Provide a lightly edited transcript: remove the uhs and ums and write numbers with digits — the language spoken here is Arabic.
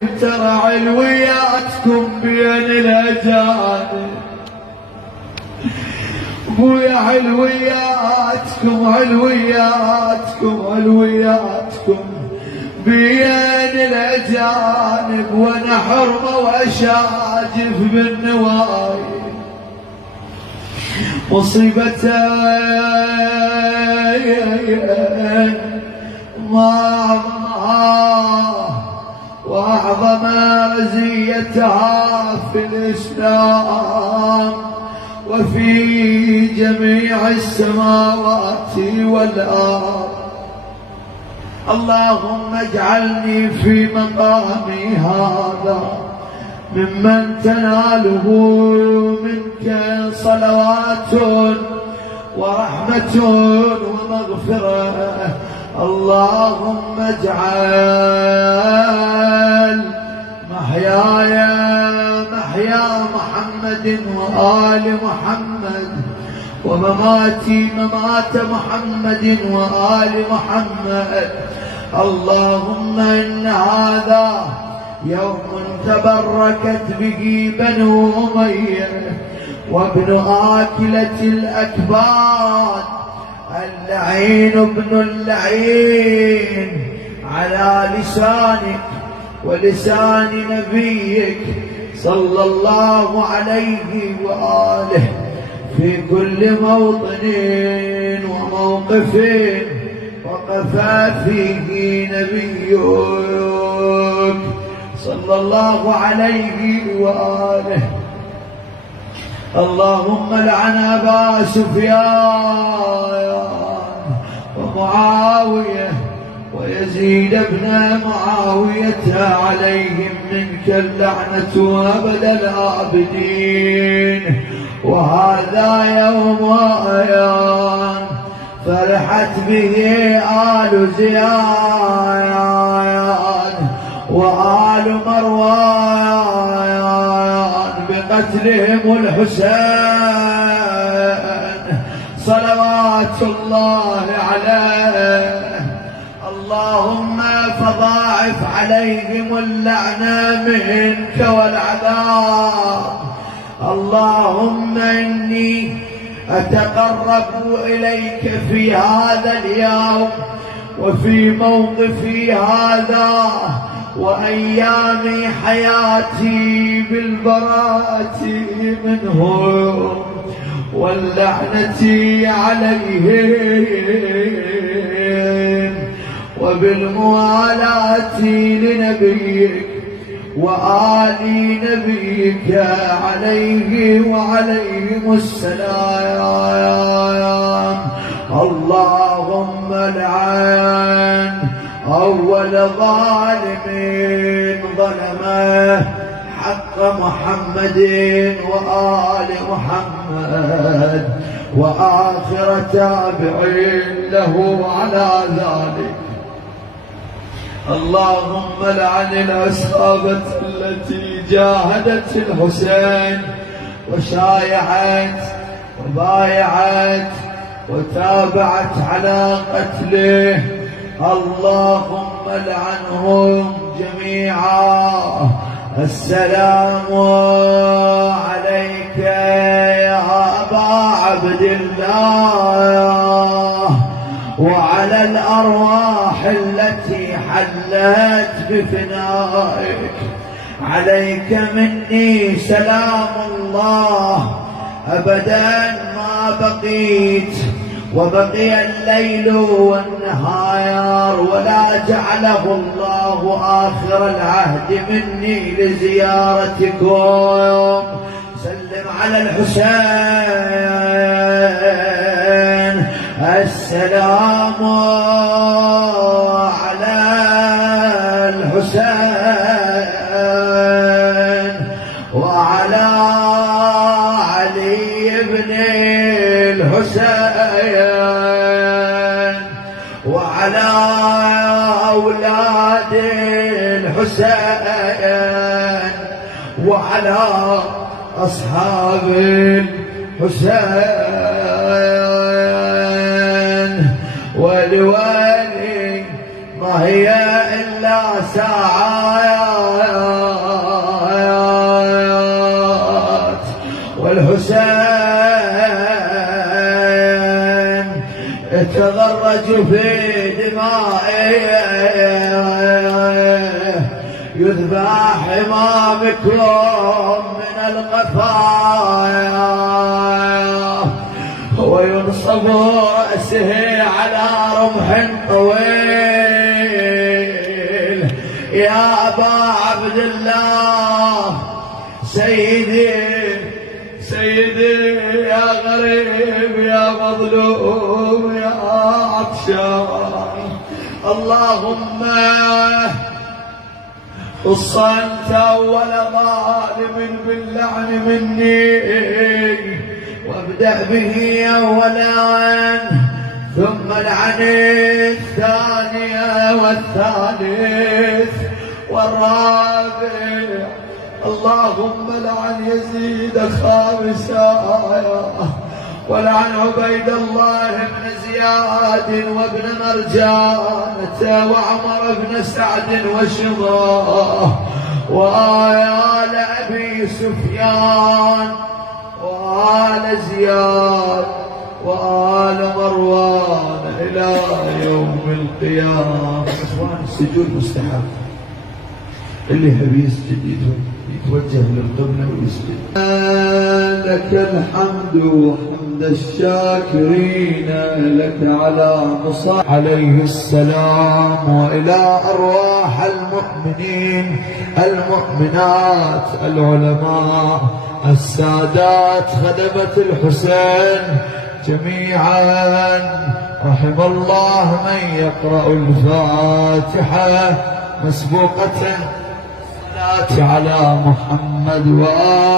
ترى علوياتكم بين الاجانب، بويا علوياتكم بين الاجانب، وانا حرمه واشاجف بالنوايا مصيبتين ما واعظم رزيتها في الاسلام وفي جميع السماوات والارض. اللهم اجعلني في مقامي هذا ممن تناله منك صلوات ورحمة ومغفرة. اللهم اجعل محياي محيا محمد وآل محمد، ومماتي ممات محمد وآل محمد. اللهم إن هذا يوم تبركت به بنو أمية وابن آكلة الأكباد اللعين ابن اللعين على لسانك ولسان نبيك صلى الله عليه وآله في كل موطن وموقف وقف فيه نبيك صلى الله عليه وآله. اللهم لعن أبا سفيان ومعاوية ويزيد بن معاوية عليهم منك اللعنة أبد الآبدين. وهذا يوم أيام فرحت به آل زياد وآل مروان بقتلهم الحسين صلوات الله عليه. اللهم فضاعف عليهم اللعنة منك والعذاب. اللهم إني أتقرب إليك في هذا اليوم وفي موقفي هذا وأيام حياتي بالبراءة منهم واللعنة عليهم وبالموالاة لنبيك وآل نبيك عليه وعليهم السلام. اللهم لعن أول ظالم ظلمه حق محمد وآل محمد وآخر تابع له على ذلك. اللهم لعن العصابة التي جاهدت الحسين وشايعت وبايعت وتابعت على قتله. اللهم لعنهم جميعا. السلام عليك يا أبا عبد الله وعلى الأرواح التي حلت بفنائك. عليك مني سلام الله أبدا ما بقيت وبقي الليل والنهار ولا جعله الله آخر العهد مني لزيارتكم. سلم على الحسين. السلام على الحسين وعلى علي بن الحسين وعلى أولاد الحسين وعلى أصحاب الحسين. ولولي ما هي إلا ساعات تغرج في دمائه يذبح إمامكم من القفايا وينصب رأسه على رمح طويل. يا أبا عبد الله سيدي سيدي يا غريب يا مظلوم يا عطشان، اللهم خص أنت أول ظالم باللعن مني وابدأ به أولا ثم العن الثانية والثالث والرابع. اللهم لعن يزيد خامسا ولعن عبيد الله بن زياد وابن مرجانة وعمر بن سعد وشضاه وآل أبي سفيان وآل زياد وآل مروان إلى يوم القيامة. إخوان السجود مستحب، اللي يحب يسجد يتوجه للقبلة ويسجد. لك الحمد وحمد الشاكرين لك على مصطفى عليه السلام وإلى أرواح المؤمنين المؤمنات العلماء السادات خدمة الحسين جميعا. رحم الله من يقرأ الفاتحة مسبوقة على محمد وآله